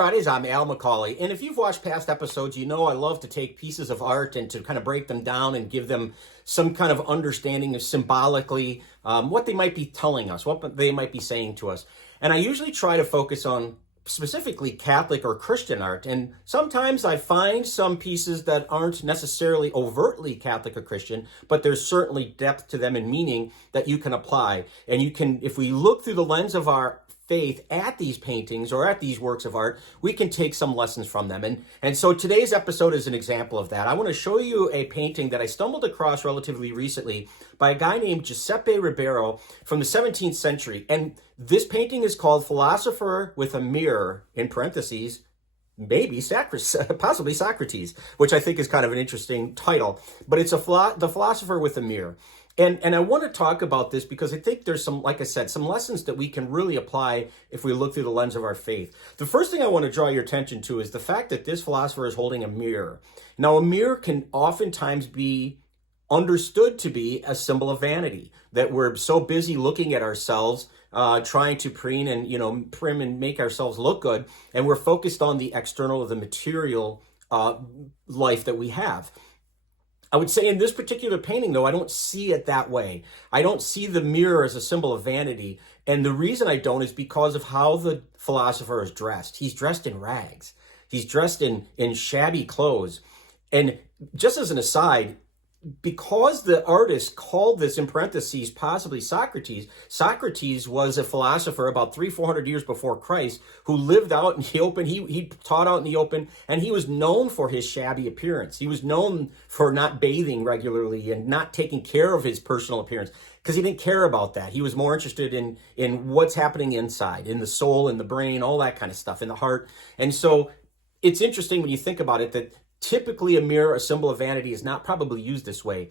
Fridays, I'm Al McCauley, and if you've watched past episodes, you know I love to take pieces of art and to kind of break them down and give them some kind of understanding of symbolically what they might be telling us, what they might be saying to us. And I usually try to focus on specifically Catholic or Christian art, and sometimes I find some pieces that aren't necessarily overtly Catholic or Christian, but there's certainly depth to them and meaning that you can apply. And you can, if we look through the lens of our faith at these paintings or at these works of art, we can take some lessons from them. And so today's episode is an example of that. I want to show you a painting that I stumbled across relatively recently by a guy named Giuseppe Ribera from the 17th century. And this painting is called Philosopher with a Mirror, in parentheses, maybe possibly Socrates, which I think is kind of an interesting title. But it's the Philosopher with a Mirror. And I want to talk about this because I think there's some, like I said, some lessons that we can really apply if we look through the lens of our faith. The first thing I want to draw your attention to is the fact that this philosopher is holding a mirror. Now, a mirror can oftentimes be understood to be a symbol of vanity, that we're so busy looking at ourselves, trying to prim and make ourselves look good, and we're focused on the external or the material life that we have. I would say in this particular painting, though, I don't see it that way. I don't see the mirror as a symbol of vanity. And the reason I don't is because of how the philosopher is dressed. He's dressed in rags. He's dressed in shabby clothes. And just as an aside, because the artist called this, in parentheses, possibly Socrates, Socrates was a philosopher about 300-400 years before Christ who lived out in the open. He taught out in the open, and he was known for his shabby appearance. He was known for not bathing regularly and not taking care of his personal appearance because he didn't care about that. He was more interested in what's happening inside, in the soul, in the brain, all that kind of stuff, in the heart. And so it's interesting when you think about it that typically a mirror, a symbol of vanity, is not probably used this way.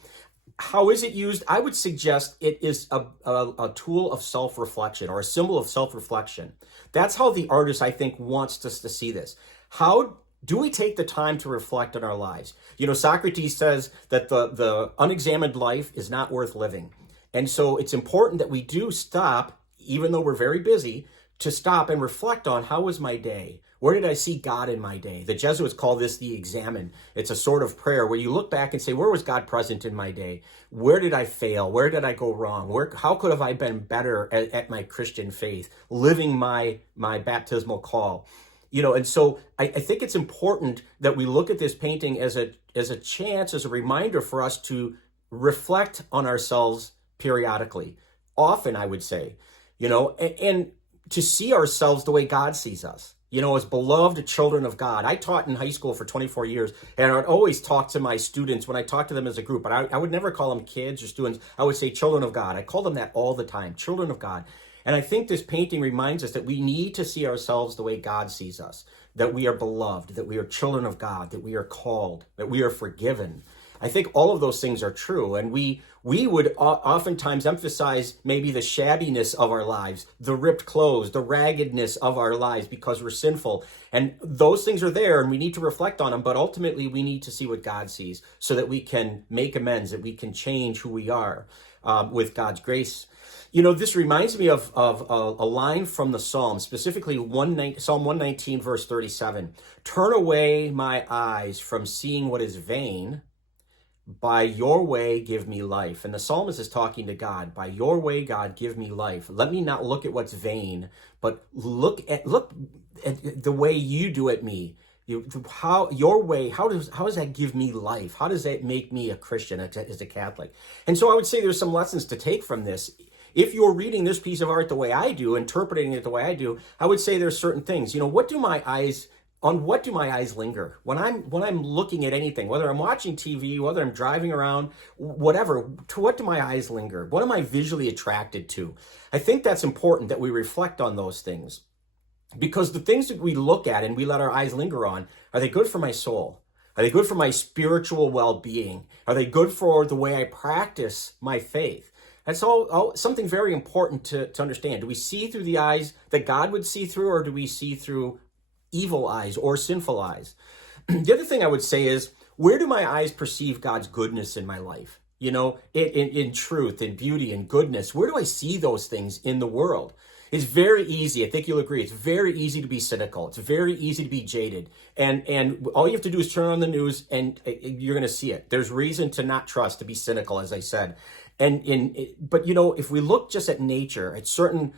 How is it used? I would suggest it is a tool of self-reflection or a symbol of self-reflection. That's how the artist, I think, wants us to see this. How do we take the time to reflect on our lives? You know, Socrates says that the unexamined life is not worth living. And so it's important that we do stop, even though we're very busy, to stop and reflect on how was my day? Where did I see God in my day? The Jesuits call this the examen. It's a sort of prayer where you look back and say, where was God present in my day? Where did I fail? Where did I go wrong? How could have I been better at my Christian faith, living my baptismal call? You know, and so I think it's important that we look at this painting as a chance, as a reminder for us to reflect on ourselves periodically. Often, I would say, you know, and to see ourselves the way God sees us. You know, as beloved children of God. I taught in high school for 24 years, and I'd always talk to my students when I talked to them as a group, but I would never call them kids or students. I would say children of God. I call them that all the time, children of God. And I think this painting reminds us that we need to see ourselves the way God sees us, that we are beloved, that we are children of God, that we are called, that we are forgiven. I think all of those things are true, and we would oftentimes emphasize maybe the shabbiness of our lives, the ripped clothes, the raggedness of our lives because we're sinful. And those things are there, and we need to reflect on them, but ultimately we need to see what God sees so that we can make amends, that we can change who we are with God's grace. You know, this reminds me of a line from the Psalm, specifically Psalm 119, verse 37. Turn away my eyes from seeing what is vain. By your way, give me life. And the psalmist is talking to God. By your way, God, give me life. Let me not look at what's vain, but look at the way you do at me. Your way, how does that give me life? How does that make me a Christian, as a Catholic? And so I would say there's some lessons to take from this. If you're reading this piece of art the way I do, interpreting it the way I do, I would say there's certain things. You know, what do my eyes linger when I'm looking at anything, whether I'm watching TV, whether I'm driving around, whatever? To what do my eyes linger? What am I visually attracted to? I think that's important that we reflect on those things, because the things that we look at and we let our eyes linger on, are they good for my soul? Are they good for my spiritual well-being? Are they good for the way I practice my faith? That's all something very important to understand. Do we see through the eyes that God would see through, or do we see through evil eyes or sinful eyes? The other thing I would say is, where do my eyes perceive God's goodness in my life? You know, in truth, in beauty, in goodness, where do I see those things in the world? It's very easy. I think you'll agree. It's very easy to be cynical. It's very easy to be jaded. And all you have to do is turn on the news and you're going to see it. There's reason to not trust, to be cynical, as I said. But if we look just at nature, at certain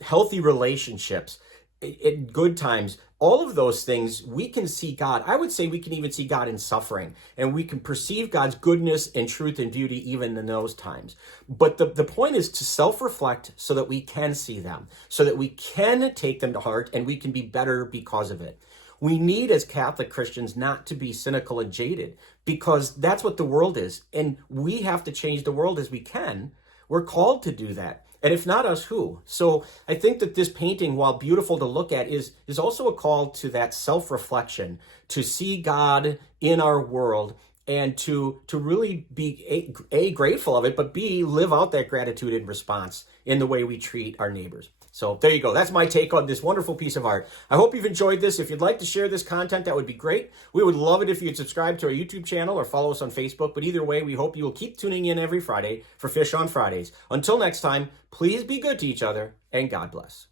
healthy relationships, in good times, all of those things, we can see God. I would say we can even see God in suffering, and we can perceive God's goodness and truth and beauty even in those times. But the point is to self-reflect so that we can see them, so that we can take them to heart, and we can be better because of it. We need, as Catholic Christians, not to be cynical and jaded, because that's what the world is. And we have to change the world as we can. We're called to do that. And if not us, who? So I think that this painting, while beautiful to look at, is also a call to that self-reflection, to see God in our world, and to really be A, grateful of it, but B, live out that gratitude in response in the way we treat our neighbors. So there you go. That's my take on this wonderful piece of art. I hope you've enjoyed this. If you'd like to share this content, that would be great. We would love it if you'd subscribe to our YouTube channel or follow us on Facebook. But either way, we hope you will keep tuning in every Friday for Fish on Fridays. Until next time, please be good to each other, and God bless.